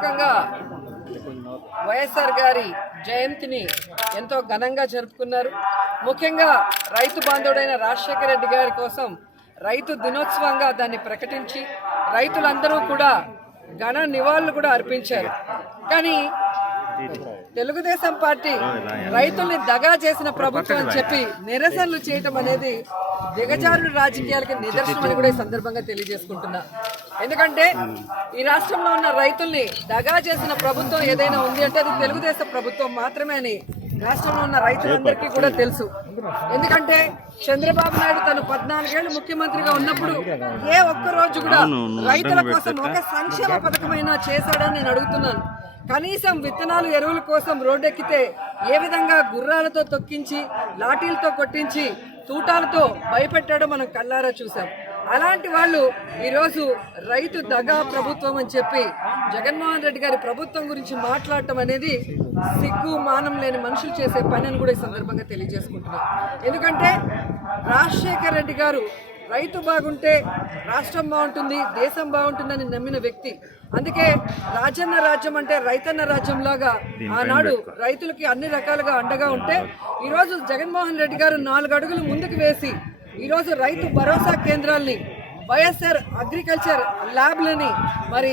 వ్యాప్తకంగా వైఎస్ఆర్ గారి జయంతిని ఎంతో ఘనంగా జరుపుకున్నారు. ముఖ్యంగా రైతు బాంధవుడైన రాజశేఖర రెడ్డి గారి కోసం రైతు దినోత్సవంగా దాన్ని ప్రకటించి రైతులందరూ కూడా ఘన నివాళులు కూడా అర్పించారు. కానీ తెలుగుదేశం పార్టీ రైతుల్ని దగా చేసిన ప్రభుత్వం అని చెప్పి నిరసనలు చేయటం అనేది దిగజారుడు రాజకీయాలకి నిదర్శనం అని కూడా ఈ సందర్భంగా తెలియజేసుకుంటున్నా. ఎందుకంటే ఈ రాష్ట్రంలో ఉన్న రైతుల్ని దగా చేసిన ప్రభుత్వం ఏదైనా ఉంది అంటే అది తెలుగుదేశం ప్రభుత్వం మాత్రమే అని రాష్ట్రంలో ఉన్న రైతులందరికీ కూడా తెలుసు. ఎందుకంటే చంద్రబాబు నాయుడు తను పద్నాలుగేళ్ళు ముఖ్యమంత్రిగా ఉన్నప్పుడు ఏ ఒక్క రోజు కూడా రైతుల కోసం ఒక సంక్షేమ పథకమైనా చేశాడని నేను అడుగుతున్నాను. కనీసం విత్తనాలు ఎరువుల కోసం రోడ్డెక్కితే ఏ విధంగా గుర్రాలతో తొక్కించి లాఠీలతో కొట్టించి తూటాలతో భయపెట్టాడో మనం కళ్ళారా చూసాం అలాంటి వాళ్ళు ఈరోజు రైతు దగా ప్రభుత్వం అని చెప్పి జగన్మోహన్ రెడ్డి గారి ప్రభుత్వం గురించి మాట్లాడటం అనేది సిగ్గు మానం లేని మనుషులు చేసే పని అని కూడా ఈ సందర్భంగా తెలియజేసుకుంటున్నాం. ఎందుకంటే రాజశేఖర్ రెడ్డి గారు రైతు బాగుంటే రాష్ట్రం బాగుంటుంది దేశం బాగుంటుందని నమ్మిన వ్యక్తి అందుకే రాజన్న రాజ్యం అంటే రైతన్న రాజ్యం లాగా ఆనాడు రైతులకి అన్ని రకాలుగా అండగా ఉంటే ఈరోజు జగన్మోహన్ రెడ్డి గారు నాలుగు అడుగులు ముందుకు వేసి ఈరోజు రైతు భరోసా కేంద్రాల్ని వైఎస్ఆర్ అగ్రికల్చర్ ల్యాబ్లని మరి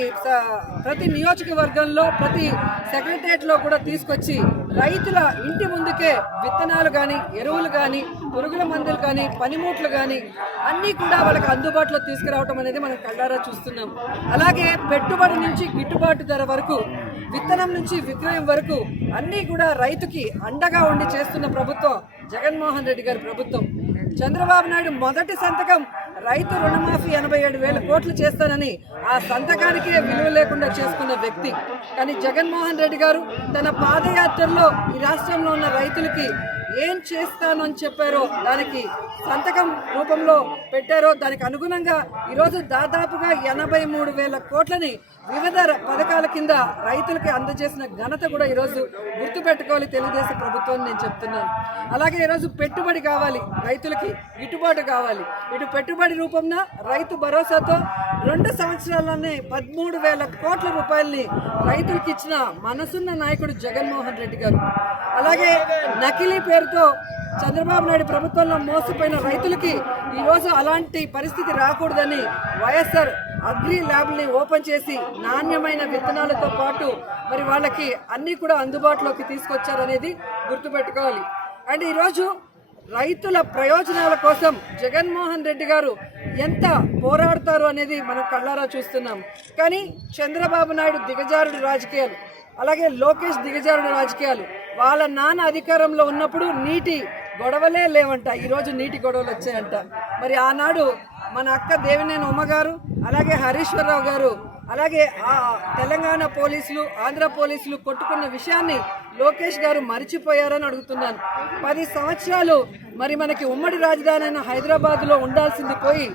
ప్రతి నియోజకవర్గంలో ప్రతి సెక్రటరియట్లో కూడా తీసుకొచ్చి రైతుల ఇంటి ముందుకే విత్తనాలు కానీ ఎరువులు కానీ పురుగుల మందులు కానీ పనిముట్లు కానీ అన్నీ కూడా వాళ్ళకి అందుబాటులో తీసుకురావటం అనేది మనం కళ్ళారా చూస్తున్నాం. అలాగే పెట్టుబడి నుంచి గిట్టుబాటు ధర వరకు విత్తనం నుంచి విక్రయం వరకు అన్నీ కూడా రైతుకి అండగా ఉండి చేస్తున్న ప్రభుత్వం జగన్మోహన్ రెడ్డి గారి ప్రభుత్వం. చంద్రబాబు నాయుడు మొదటి సంతకం రైతు రుణమాఫీ ఎనభై ఏడు వేల కోట్లు చేస్తానని ఆ సంతకానికే విలువ లేకుండా చేసుకున్న వ్యక్తి. కానీ జగన్మోహన్ రెడ్డి గారు తన పాదయాత్రలో ఈ రాష్ట్రంలో ఉన్న రైతులకి ఏం చేస్తాను అని చెప్పారో దానికి సంతకం రూపంలో పెట్టారో దానికి అనుగుణంగా ఈరోజు దాదాపుగా ఎనభై మూడు వేల కోట్లని వివిధ పథకాల కింద రైతులకి అందజేసిన ఘనత కూడా ఈరోజు గుర్తుపెట్టుకోవాలి తెలుగుదేశం ప్రభుత్వం నేను చెప్తున్నాను. అలాగే ఈరోజు పెట్టుబడి కావాలి రైతులకి గిట్టుబాటు కావాలి. ఇటు పెట్టుబడి రూపంలో రైతు భరోసాతో రెండు సంవత్సరాల్లోనే పదమూడు వేల కోట్ల రూపాయల్ని రైతులకి ఇచ్చిన మనసున్న నాయకుడు జగన్మోహన్ రెడ్డి గారు. అలాగే నకిలీ పేరుతో చంద్రబాబు నాయుడు ప్రభుత్వంలో మోసపోయిన రైతులకి ఈరోజు అలాంటి పరిస్థితి రాకూడదని వైఎస్ఆర్ అగ్రి ల్యాబ్ని ఓపెన్ చేసి నాణ్యమైన విత్తనాలతో పాటు మరి వాళ్ళకి అన్నీ కూడా అందుబాటులోకి తీసుకొచ్చారనేది గుర్తుపెట్టుకోవాలి. అండ్ ఈరోజు రైతుల ప్రయోజనాల కోసం జగన్మోహన్ రెడ్డి గారు ఎంత పోరాడతారు అనేది మనం కళ్ళారా చూస్తున్నాం. కానీ చంద్రబాబు నాయుడు దిగజారుడు రాజకీయాలు అలాగే లోకేష్ దిగజారుడు రాజకీయాలు వాళ్ళ నాన్న అధికారంలో ఉన్నప్పుడు నీటి గొడవలే లేవంట. ఈరోజు నీటి గొడవలు వచ్చాయంట. మరి ఆనాడు మన అక్క దేవినేని ఉమ్మ గారు అలాగే హరీశ్వరరావు గారు అలాగే ఆ తెలంగాణ పోలీసులు ఆంధ్ర పోలీసులు కొట్టుకున్న విషయాన్ని లోకేష్ గారు మరిచిపోయారని అడుగుతున్నాను. పది సంవత్సరాలు మరి మనకి ఉమ్మడి రాజధాని అయిన హైదరాబాద్లో ఉండాల్సింది పోయి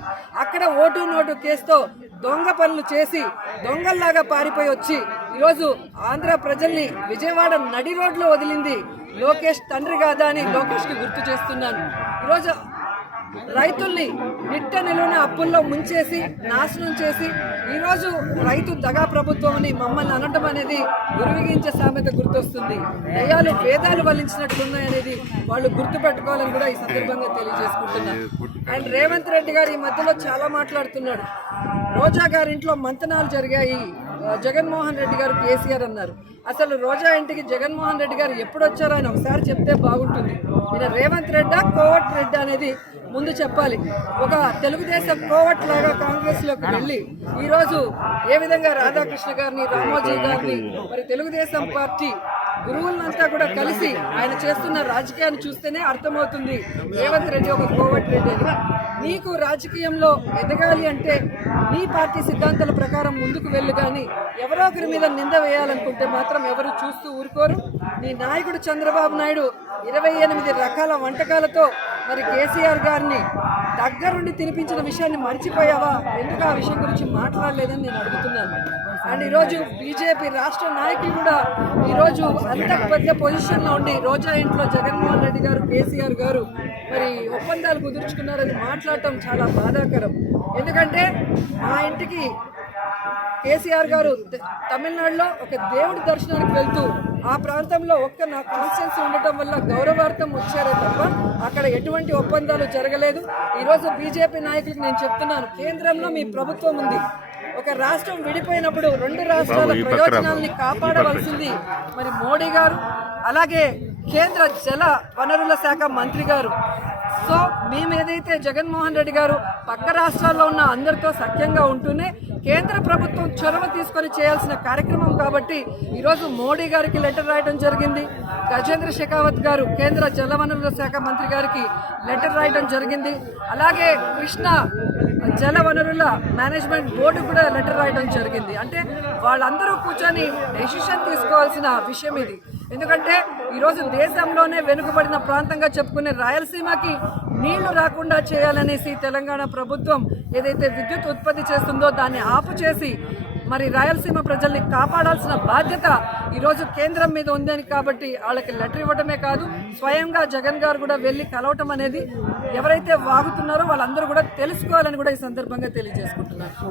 అక్కడ ఓటు నోటు కేసుతో దొంగ పనులు చేసి దొంగల్లాగా పారిపోయి వచ్చి ఈరోజు ఆంధ్ర ప్రజల్ని విజయవాడ నడి రోడ్లో వదిలింది లోకేష్ తండ్రి కాదా అని లోకేష్కి గుర్తు చేస్తున్నాను. ఈరోజు రైతుల్ని నిట్ట నిలువున అప్పుల్లో ముంచేసి నాశనం చేసి ఈరోజు రైతు దగా ప్రభుత్వం అని మమ్మల్ని అనడం అనేది గురువిగించే సామెత గుర్తొస్తుంది. దయ్యాలు వేదాలు వల్లించినట్లున్నాయి అనేది వాళ్ళు గుర్తుపెట్టుకోవాలని కూడా ఈ సందర్భంగా తెలియజేసుకుంటున్నారు అండ్ రేవంత్ రెడ్డి గారు ఈ మధ్యలో చాలా మాట్లాడుతున్నాడు. రోజా గారి ఇంట్లో మంతనాలు జరిగాయి. జగన్మోహన్ రెడ్డి గారు కేసీఆర్ అన్నారు. అసలు రోజా ఇంటికి జగన్మోహన్ రెడ్డి గారు ఎప్పుడు వచ్చారో ఆయన ఒకసారి చెప్తే బాగుంటుంది. ఈయన రేవంత్ రెడ్డా కోవట్ రెడ్డి అనేది ముందు చెప్పాలి. ఒక తెలుగుదేశం కోవట్ లాగా కాంగ్రెస్లోకి వెళ్ళి ఈ రోజు ఏ విధంగా రాధాకృష్ణ గారిని రామోజీ గారిని మరి తెలుగుదేశం పార్టీ గురువులంతా కూడా కలిసి ఆయన చేస్తున్న రాజకీయాన్ని చూస్తేనే అర్థమవుతుంది. రేవంత్ రెడ్డి ఒక కోవట్ రెడ్డి అని. నీకు రాజకీయంలో ఎదగాలి అంటే నీ పార్టీ సిద్ధాంతాల ప్రకారం ముందుకు వెళ్ళు కానీ ఎవరో ఒకరి మీద నింద వేయాలనుకుంటే మాత్రం ఎవరు చూస్తూ ఊరుకోరు. నీ నాయకుడు చంద్రబాబు నాయుడు ఇరవై ఎనిమిది రకాల వంటకాలతో మరి కేసీఆర్ గారిని దగ్గరుండి తినిపించిన విషయాన్ని మర్చిపోయావా? ఎందుకు ఆ విషయం గురించి మాట్లాడలేదని నేను అడుగుతున్నాను. అండ్ ఈరోజు బీజేపీ రాష్ట్ర నాయకులు కూడా ఈరోజు అంత పెద్ద పొజిషన్లో ఉండి రోజా ఇంట్లో జగన్మోహన్ రెడ్డి గారు కేసీఆర్ గారు మరి ఒప్పందాలు కుదుర్చుకున్నారని మాట్లాడటం చాలా బాధాకరం. ఎందుకంటే మా ఇంటికి కేసీఆర్ గారు తమిళనాడులో ఒక దేవుడి దర్శనానికి వెళ్తూ ఆ ప్రాంతంలో ఒక్క నా కాన్స్టిట్యున్సీ ఉండటం వల్ల గౌరవార్థం వచ్చారే తప్ప అక్కడ ఎటువంటి ఒప్పందాలు జరగలేదు. ఈరోజు బీజేపీ నాయకులకు నేను చెప్తున్నాను కేంద్రంలో మీ ప్రభుత్వం ఉంది. ఒక రాష్ట్రం విడిపోయినప్పుడు రెండు రాష్ట్రాల ప్రయోజనాల్ని కాపాడవలసింది మరి మోడీ గారు అలాగే కేంద్ర జల వనరుల శాఖ మంత్రి గారు. సో మేము ఏదైతే జగన్మోహన్ రెడ్డి గారు పక్క రాష్ట్రాల్లో ఉన్న అందరితో సఖ్యంగా ఉంటూనే కేంద్ర ప్రభుత్వం చొరవ తీసుకొని చేయాల్సిన కార్యక్రమం కాబట్టి ఈరోజు మోడీ గారికి లెటర్ రాయడం జరిగింది. గజేంద్ర షెకావత్ గారు కేంద్ర జలవనరుల శాఖ మంత్రి గారికి లెటర్ రాయడం జరిగింది. అలాగే కృష్ణ జల వనరుల మేనేజ్మెంట్ బోర్డు కూడా లెటర్ రాయడం జరిగింది. అంటే వాళ్ళందరూ కూర్చొని డెసిషన్ తీసుకోవాల్సిన విషయం ఇది. ఎందుకంటే ఈరోజు దేశంలోనే వెనుకబడిన ప్రాంతంగా చెప్పుకునే రాయలసీమకి నీళ్ళు రాకుండా చేయాలనేసి తెలంగాణ ప్రభుత్వం ఏదైతే విద్యుత్ ఉత్పత్తి చేస్తుందో దాన్ని ఆపు చేసి మరి రాయలసీమ ప్రజల్ని కాపాడాల్సిన బాధ్యత ఈరోజు కేంద్రం మీద ఉందని కాబట్టి వాళ్ళకి లెటర్ ఇవ్వడమే కాదు స్వయంగా జగన్ గారు కూడా వెళ్ళి కలవటం అనేది ఎవరైతే వాగుతున్నారో వాళ్ళందరూ కూడా తెలుసుకోవాలని కూడా ఈ సందర్భంగా తెలియజేసుకుంటున్నారు.